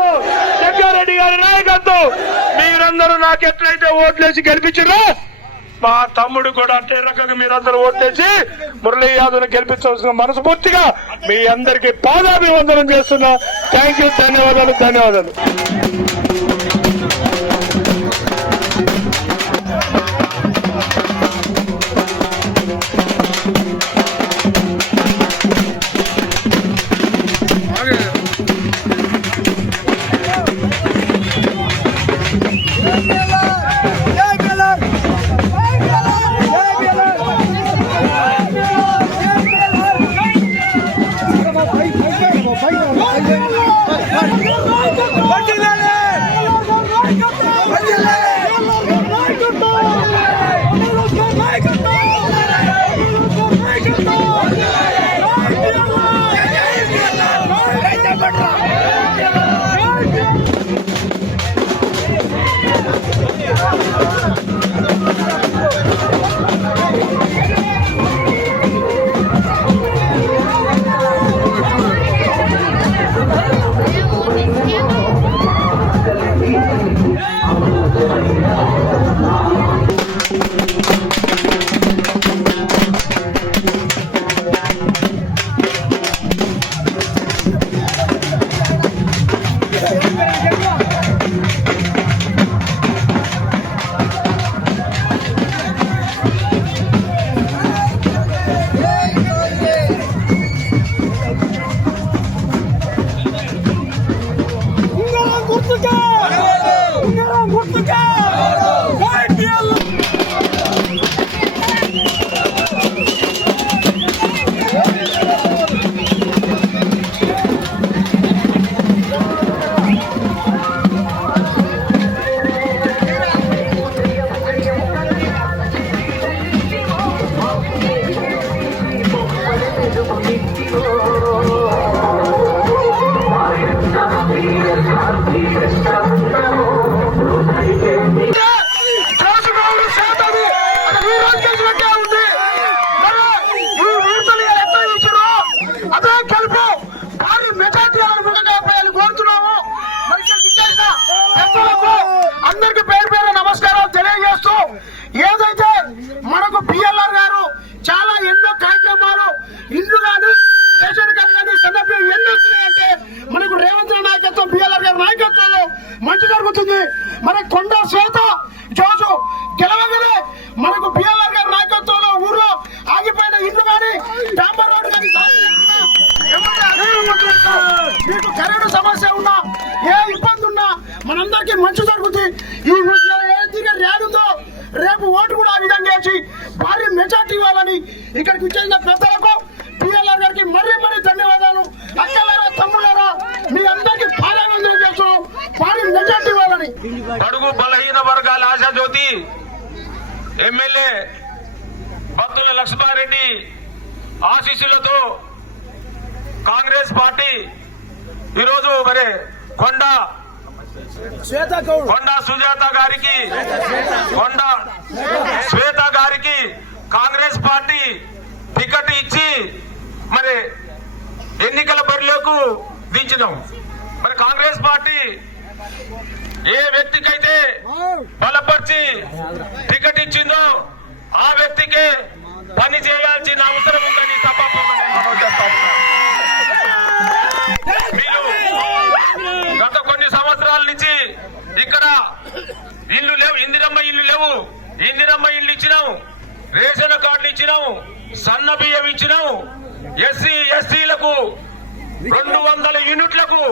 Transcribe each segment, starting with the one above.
నాయకత్వం జగ్గారెడ్డి గారి నాయకత్వం. మీరందరూ నాకు ఎట్లయితే ఓట్లేసి గెలిపించారో మా తమ్ముడు కూడా అట్టే రకంగా మీరందరూ ఓట్లేసి మురళీ యాదవ్ గెలిపించవలసిన మనస్ఫూర్తిగా మీ అందరికీ పాదాభివందనం చేస్తున్నా. థ్యాంక్ యూ ధన్యవాదాలు ధన్యవాదాలు. ఉంగరం మనందరికీ మంచి జరుగుతుంది ఈ ఏదైతే ర్యాలీ ఉందో రేపు ఓటు కూడా ఆ విధంగా వేసి భారీ మెజార్టీ ఇవ్వాలని ఇక్కడికి వచ్చేసిన పెద్దలకు పిఎల్ఆర్ గారికి మరీ మరీ ధన్యవాదాలు. అక్కలారా తమ్ముళ్ళారా మీ అందరికీ పాదాభివందనం చేస్తున్నాం భారీ మెజార్టీ ఇవ్వాలని. అడుగు బలహీన వర్గాల ఆశాజ్యోతి ఎమ్మెల్యే భక్తుల లక్ష్మారెడ్డి ఆశీస్సులతో కాంగ్రెస్ పార్టీ ఈరోజు మరి కొండ కొండ సుజాత గారికి కొండ శ్వేత గారికి కాంగ్రెస్ పార్టీ టికెట్ ఇచ్చి మరి ఎన్నికల బరిలోకి దించినాం. మరి కాంగ్రెస్ పార్టీ ఏ వ్యక్తికైతే బలపరిచి టికెట్ ఇచ్చిందో ఆ వ్యక్తికే పని చేయాల్సిన అవసరం ఉందని సభాపూర్వకంగా మనం చేస్తా ఉన్నాం. మీరు గత కొన్ని సంవత్సరాల నుంచి ఇక్కడ ఇల్లు లేవు ఇందిరమ్మ ఇల్లు లేవు. ఇందిరమ్మ ఇల్లు ఇచ్చినాము. రేషన్ కార్డులు ఇచ్చినాము. సన్న బియ్యం ఇచ్చినాము. ఎస్సీ ఎస్టీలకు రెండు వందల యూనిట్లకు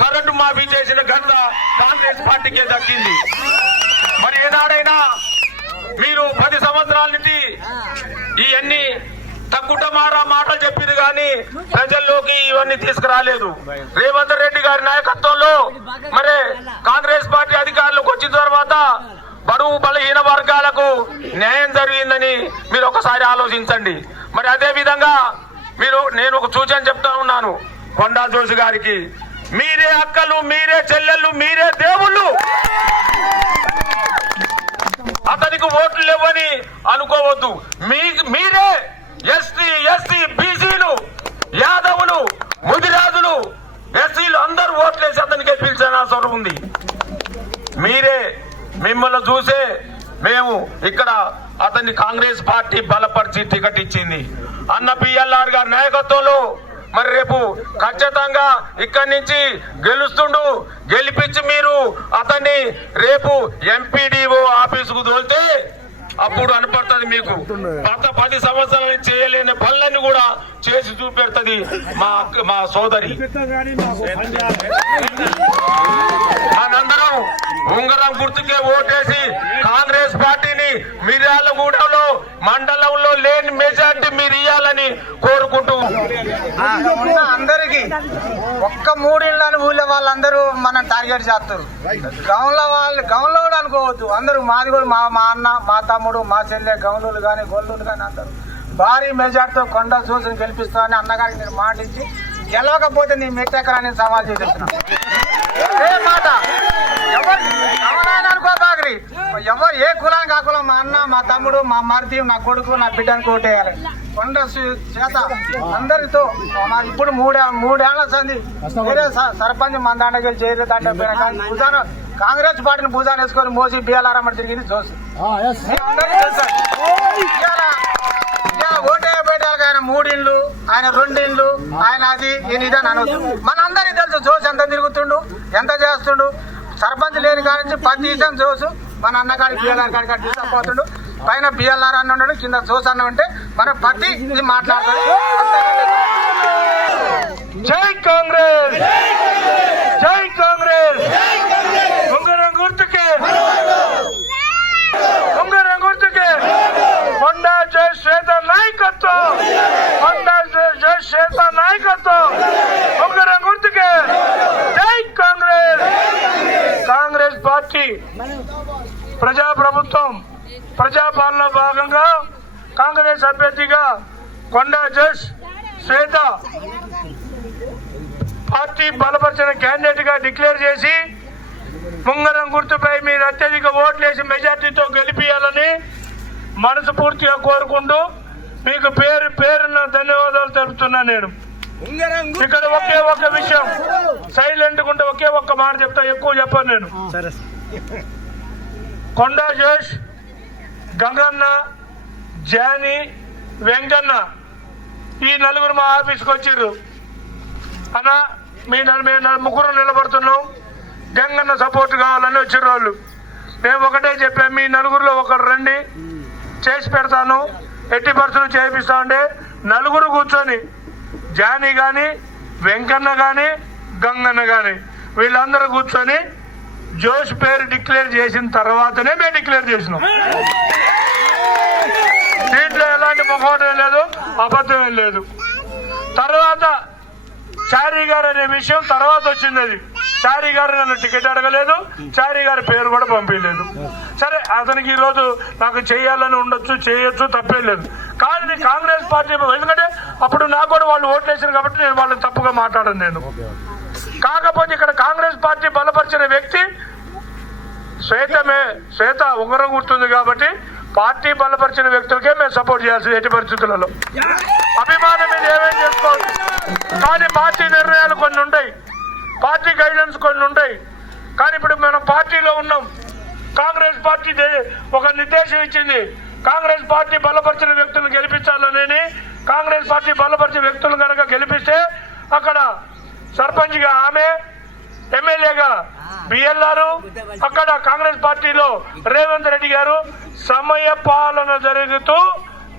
కరెంటు మాఫీ చేసిన ఘనత కాంగ్రెస్ పార్టీకే దక్కింది. మరి ఏనాడైనా మీరు పది సంవత్సరాల నుంచి ఈ అన్ని తక్కువ మారా మాటలు చెప్పింది కానీ ప్రజల్లోకి ఇవన్నీ తీసుకురాలేదు. రేవంత్ రెడ్డి గారి నాయకత్వంలో మరి కాంగ్రెస్ పార్టీ అధికారులకు వచ్చిన తర్వాత బడుగు బలహీన వర్గాలకు న్యాయం జరిగిందని మీరు ఒకసారి ఆలోచించండి. మరి అదే విధంగా మీరు నేను ఒక సూచన చెప్తా ఉన్నాను కొండా జోషి గారికి. మీరే అక్కలు మీరే చెల్లెళ్ళు మీరే దేవుళ్ళు. అతనికి ఓట్లు లేవని అనుకోవద్దు. మీ మీరే ఎస్టీ ఎస్సీ బీసీలు యాదవులు ముదిరాజులు ఎస్సీలు అందరూ ఓట్లేసి అతనికి గెలిపించాలని అవసరం ఉంది. మీరే మిమ్మల్ని చూసే మేము ఇక్కడ అతన్ని కాంగ్రెస్ పార్టీ బలపరిచి టికెట్ ఇచ్చింది. అన్న పిఎల్ఆర్ గారి నాయకత్వంలో మరి రేపు ఖచ్చితంగా ఇక్కడి నుంచి గెలుస్తుండు గెలిపించి మీరు అతన్ని రేపు ఎంపీడీఓ ఆఫీసుకు తోలితే అప్పుడు అనపడుతుంది మీకు. గత పది సంవత్సరాల నుంచి చేయలేని పనులన్నీ కూడా చేసి చూపెడుతుంది మా అక్క- మా సోదరి. మనందరం ఉంగరం గుర్తుకే ఓటేసి కాంగ్రెస్ పార్టీని మిర్యాలగూడెంలో మండలంలో లేని మెజార్టీ మీరు ఇవ్వాలని కోరుకుంటూ. ఉన్న అందరికి ఒక్క మూడిళ్ళని ఊళ్ళో వాళ్ళందరూ మనం టార్గెట్ చేస్తారు. గౌన్ల వాళ్ళు గౌన్లో కూడా అనుకోవద్దు. అందరూ మాది కూడా మా మా అన్న మా తమ్ముడు మా చెల్లె గౌనులు కానీ గొల్లులు కానీ అందరూ భారీ మెజార్టీతో కొండ చూసుని గెలిపిస్తామని అన్నగారికి నేను మాట ఇచ్చి గెలవకపోతే నీ మెట్టెక్కరని సవాల్ చేసి మాట ఎవరు? ఎవరైనా అనుకోబాగరి ఎవరు? ఏ కులానికి ఆ కులం? మా అన్న మా తమ్ముడు మా మరిది నా కొడుకు నా బిడ్డని కోటేయాలి కొండ చేత అందరితో ఇప్పుడు మూడే మూడేళ్ళ సంది వేరే స- సర్పంచ్ మన దాంట్లోకి చేయలేదు దాంట్లో పోయినా కానీ భుజాన కాంగ్రెస్ పార్టీని భుజాన్ని వేసుకొని మోసి బిఎల్ఆర్ అమ్మడి తిరిగింది జోసి. మీ ఓటే ఆయన మూడిండ్లు ఆయన రెండిండ్లు ఆయన అది ఈయన ఇదని అనొద్దు. మనందరికీ తెలుసు జోష్ ఎంత తిరుగుతుండు ఎంత చేస్తుండు. సర్పంచ్ లేని కాడి నుంచి పది తీసాం జోసు మన అన్నగాడి బిఎల్ఆర్ కాడి కాడి తీసుకుపోతుండు. పైన బిఎల్ఆర్ అన్న ఉన్నాడు కింద జోస్ అన్న ఉంటే మన పతి ఇది మాట్లాడతాడు. జై కాంగ్రెస్! జై కాంగ్రెస్! ఉంగరం గుర్తుకే ఉంగరం గుర్తుకే కొండా జై శ్వేత నాయకత్వం కొండా జై జై శ్వేత నాయకత్వం ఉంగరం గుర్తుకే జై కాంగ్రెస్ కాంగ్రెస్ పార్టీ ప్రజా ప్రభుత్వం ప్రజాపాలన భాగంగా కాంగ్రెస్ అభ్యర్థిగా కొండా జస్ శ్వేత పార్టీ బలపరిచిన క్యాండిడేట్గా డిక్లేర్ చేసి ముంగరం గుర్తుపై మీరు అత్యధిక ఓట్లేసి మెజార్టీతో గెలిపియాలని మనసు పూర్తిగా కోరుకుంటూ మీకు పేరు పేరున ధన్యవాదాలు తెలుపుతున్నా నేను. ఇక్కడ ఒకే ఒక్క విషయం సైలెంట్ ఉంటే ఒకే ఒక్క మాట చెప్తా ఎక్కువ చెప్పను నేను. కొండా జోష్ గంగన్న జాని వెంకన్న ఈ నలుగురు మా ఆఫీస్కి వచ్చారు. అన్న మీ నలు- మేము నలు- ముగ్గురు నిలబడుతున్నాం. గంగన్న సపోర్ట్ కావాలని వచ్చిర్రు వాళ్ళు. మేము ఒకటే చెప్పాం మీ నలుగురిలో ఒకరు రండి. చేసి పెడతాను. ఎట్టి పరిస్థితులు చేపిస్తామంటే నలుగురు కూర్చొని జాని కానీ వెంకన్న కానీ గంగన్న కానీ వీళ్ళందరూ కూర్చొని జోష్ పేరు డిక్లేర్ చేసిన తర్వాతనే మేము డిక్లేర్ చేసినాం. దీంట్లో ఎలాంటి ముఖోటం లేదు అబద్ధం లేదు. తర్వాత చారీ గారు అనే విషయం తర్వాత వచ్చింది అది. చారీ గారు నన్ను టికెట్ అడగలేదు చారీ గారి పేరు కూడా పంపించలేదు. సరే అతనికి ఈరోజు నాకు చేయాలని ఉండొచ్చు చేయొచ్చు తప్పేం లేదు. కానీ కాంగ్రెస్ పార్టీ ఎందుకంటే అప్పుడు నాకు కూడా వాళ్ళు ఓట్లేసారు కాబట్టి నేను వాళ్ళని తప్పుగా మాట్లాడను నేను. కాకపోతే ఇక్కడ కాంగ్రెస్ పార్టీ బలపరిచిన వ్యక్తి శ్వేతమే శ్వేత ఉంగరం గుర్తుంది కాబట్టి పార్టీ బలపరిచిన వ్యక్తులకే మేము సపోర్ట్ చేయాల్సింది ఎట్టి పరిస్థితులలో. అభిమానం మీద ఏమేం చేసుకోవచ్చు కానీ పార్టీ నిర్ణయాలు కొన్ని ఉంటాయి. పార్టీ గైడెన్స్ కొన్ని ఉంటాయి. కానీ ఇప్పుడు మనం పార్టీలో ఉన్నాం. కాంగ్రెస్ పార్టీ ఒక నిర్దేశం ఇచ్చింది. కాంగ్రెస్ పార్టీ బలపరిచిన వ్యక్తులను గెలిపించాలని కాంగ్రెస్ పార్టీ బలపరిచిన వ్యక్తులు కనుక గెలిపిస్తే అక్కడ సర్పంచ్గా ఆమె ఎమ్మెల్యేగా బిఎల్ఆర్ అక్కడ కాంగ్రెస్ పార్టీలో రేవంత్ రెడ్డి గారు సమయ పాలన జరుగుతూ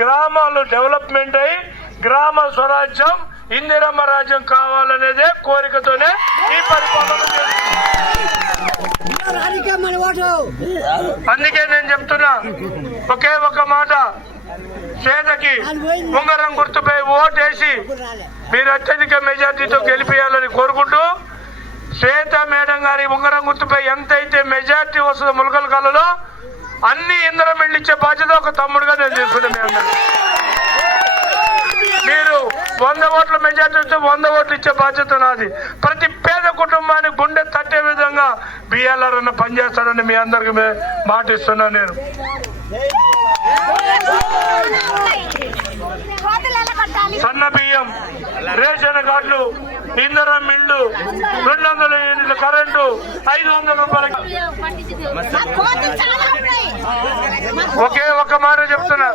గ్రామాలు డెవలప్మెంట్ అయి గ్రామ స్వరాజ్యం ఇందిరమ్మ రాజ్యం కావాలనేదే కోరికతోనే ఈ పరిపాలన అందుకే నేను చెప్తున్నా ఒకే ఒక మాట. శ్వేతకి ఉంగరం గుర్తుపై ఓటేసి మీరు అత్యధిక మెజార్టీతో గెలిపేయాలని కోరుకుంటూ శ్వేత మేడం గారి ఉంగరం గుర్తుపై ఎంతైతే మెజార్టీ వస్తుందో ములకల కళలో అన్ని ఇంద్రం ఇచ్చే బాధ్యత ఒక తమ్ముడుగా నేను అందరికీ. మీరు వంద ఓట్ల మెజార్టీ వస్తే వంద ఓట్లు ఇచ్చే బాధ్యత నాది. ప్రతి పేద కుటుంబానికి గుండె తట్టే విధంగా బిఎల్ఆర్ అన్న పనిచేస్తాడని మీ అందరికి మే- మాట ఇస్తున్నాను నేను సన్న బియ్యం రేషన్ కార్డులు ఇంధనం మిల్లు రెండు వందల యూనిట్ల కరెంటు ఐదు వందల రూపాయలకి. ఒకే ఒక్క మాట చెప్తున్నా.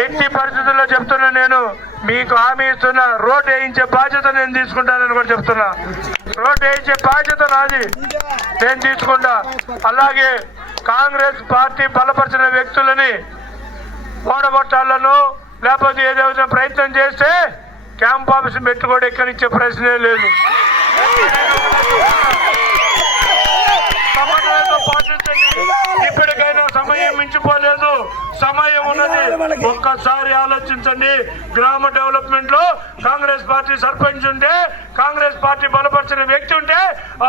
ఎట్టి పరిస్థితుల్లో చెప్తున్నా నేను? మీకు హామీ ఇస్తున్నా. రోడ్ వేయించే బాధ్యత నేను తీసుకుంటానని కూడా చెప్తున్నా. రోడ్ వేయించే బాధ్యత నాది. నేను తీసుకుంటా. అలాగే కాంగ్రెస్ పార్టీ బలపరిచిన వ్యక్తులని ఓడగొట్టాలను లేకపోతే ఏదైనా ప్రయత్నం చేస్తే క్యాంప్ ఆఫీస్ మెట్టు కూడా ఎక్కడిచ్చే ప్రశ్నే లేదు. ఇప్పటికైనా సమయం మించిపోలేదు. సమయం ఉన్నది. ఒక్కసారి ఆలోచించండి. గ్రామ డెవలప్మెంట్లో కాంగ్రెస్ పార్టీ సర్పంచ్ ఉంటే కాంగ్రెస్ పార్టీ బలపరిచిన వ్యక్తి ఉంటే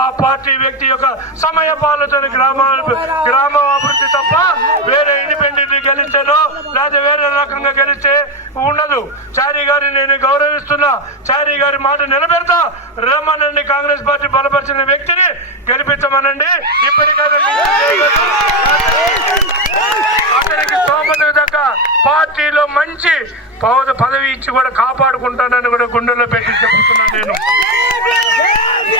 ఆ పార్టీ వ్యక్తి యొక్క సమయ పాలతో గ్రామ గ్రామ అభివృద్ధి తప్ప వేరే ఇండిపెండెంట్ గెలిస్తేనో లేదా వేరే రకంగా గెలిస్తే ఉండదు. చారీ గారిని నేను గౌరవిస్తున్నా. చారీ గారి మాట నిలబెడతా. రమ్మనండి. కాంగ్రెస్ పార్టీ బలపరిచిన వ్యక్తిని గెలిపించమనండి. ఇప్పటికైనా మీరు చేయలేదు. దాకా పార్టీలో మంచి పౌద పదవి ఇచ్చి కూడా కాపాడుకుంటానని కూడా గుండెల్లో పెట్టి చెప్తున్నాను నేను.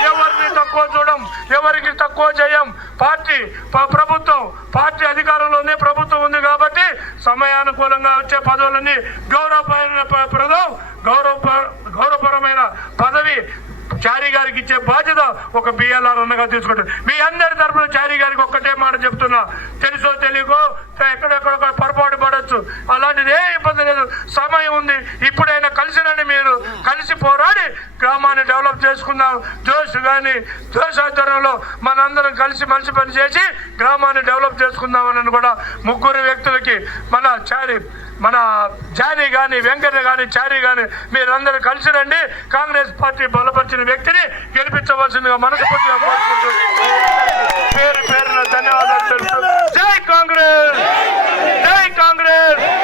ఎవరిని తక్కువ చూడం ఎవరికి తక్కువ చేయం పార్టీ ప్రభుత్వం పార్టీ అధికారంలో ఉంది ప్రభుత్వం ఉంది కాబట్టి సమయానుకూలంగా వచ్చే పదవులన్నీ గౌరవపరమైన ప్రదం గౌరవ గౌరవపరమైన పదవి చారీ గారికి ఇచ్చే బాధ్యత ఒక బిఎల్ఆర్ అన్నగా తీసుకుంటారు మీ అందరి తరపున చారీ గారికి ఒక్కటే మాట చెప్తున్నా. తెలుసో తెలియకో ఎక్కడెక్కడ పొరపాటు అలాంటిది ఏ ఇబ్బంది లేదు. సమయం ఉంది. ఇప్పుడైనా కలిసినండి మీరు. కలిసి పోరాడి గ్రామాన్ని డెవలప్ చేసుకుందాం. జోష్ కానీ జోష్ ఆధ్వర్యంలో మనందరం కలిసి మనిషి పని చేసి గ్రామాన్ని డెవలప్ చేసుకుందామని కూడా ముగ్గురు వ్యక్తులకి మన చారి మన జాని కానీ వెంకట కానీ చారి కానీ మీరందరూ కలిసి రండి కాంగ్రెస్ పార్టీ బలపరిచిన వ్యక్తిని గెలిపించవలసిందిగా మనస్ఫూర్తిగా కోరుకుంటూ పేరు పేరున ధన్యవాదాలు Kongres!